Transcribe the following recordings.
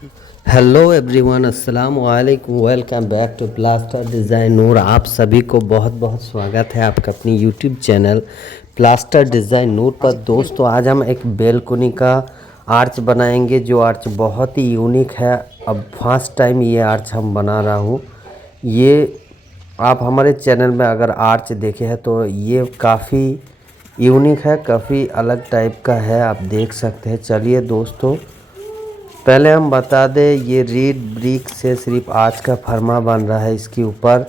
Hello everyone, अस्सलाम वालेकुम। Welcome back to plaster design Noor. आप सभी को बहुत बहुत स्वागत है आपका अपनी YouTube channel plaster design Noor पर। दोस्तों, आज हम एक बेलकुनी का आर्च बनाएंगे, जो आर्च बहुत ही यूनिक है। अब फर्स्ट टाइम ये आर्च हम बना रहा हूँ। ये आप हमारे चैनल में अगर आर्च देखे हैं तो ये काफ़ी यूनिक है, काफ़ी अलग टाइप का है, आप देख सकते हैं। चलिए दोस्तों, पहले हम बता दें, ये रीड ब्रिक से सिर्फ आर्च का फर्मा बन रहा है। इसके ऊपर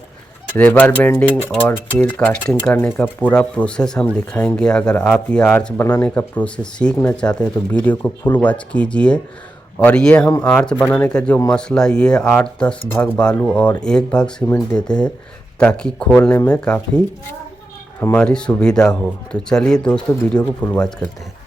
रेबर बेंडिंग और फिर कास्टिंग करने का पूरा प्रोसेस हम दिखाएंगे। अगर आप ये आर्च बनाने का प्रोसेस सीखना चाहते हैं तो वीडियो को फुल वॉच कीजिए। और ये हम आर्च बनाने का जो मसला, ये 8-10 भाग बालू और 1 भाग सीमेंट देते हैं ताकि खोलने में काफ़ी हमारी सुविधा हो। तो चलिए दोस्तों, वीडियो को फुल वॉच करते हैं।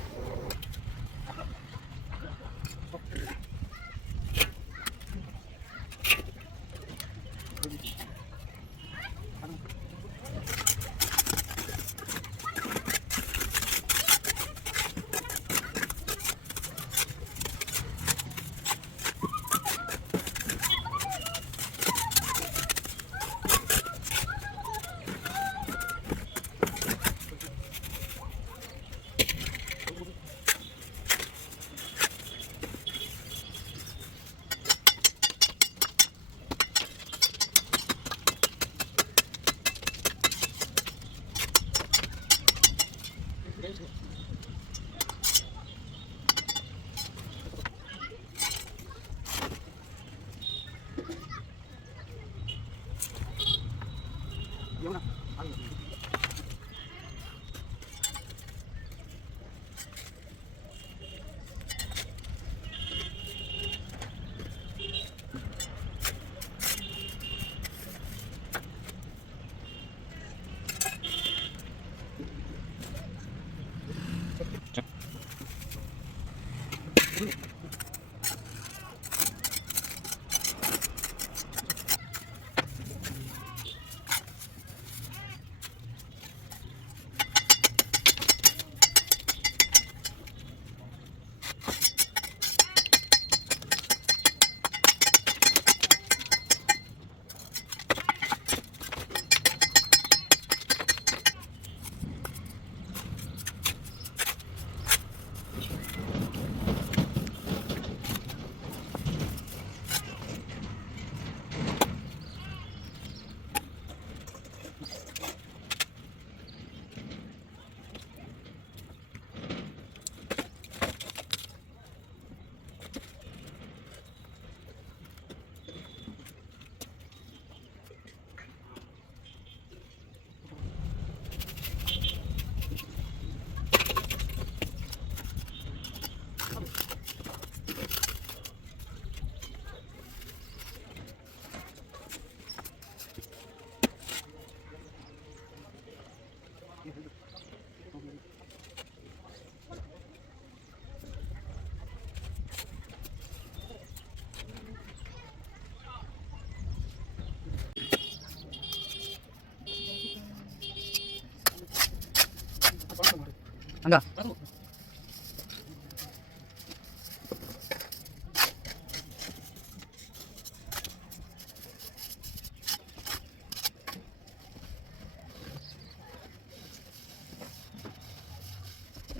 Enggak.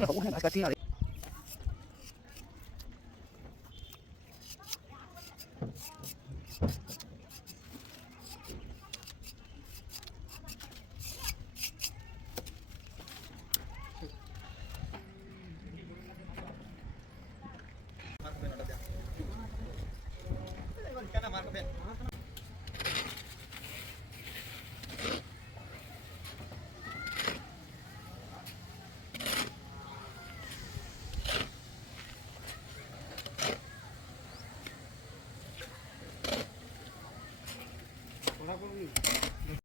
Kok kasih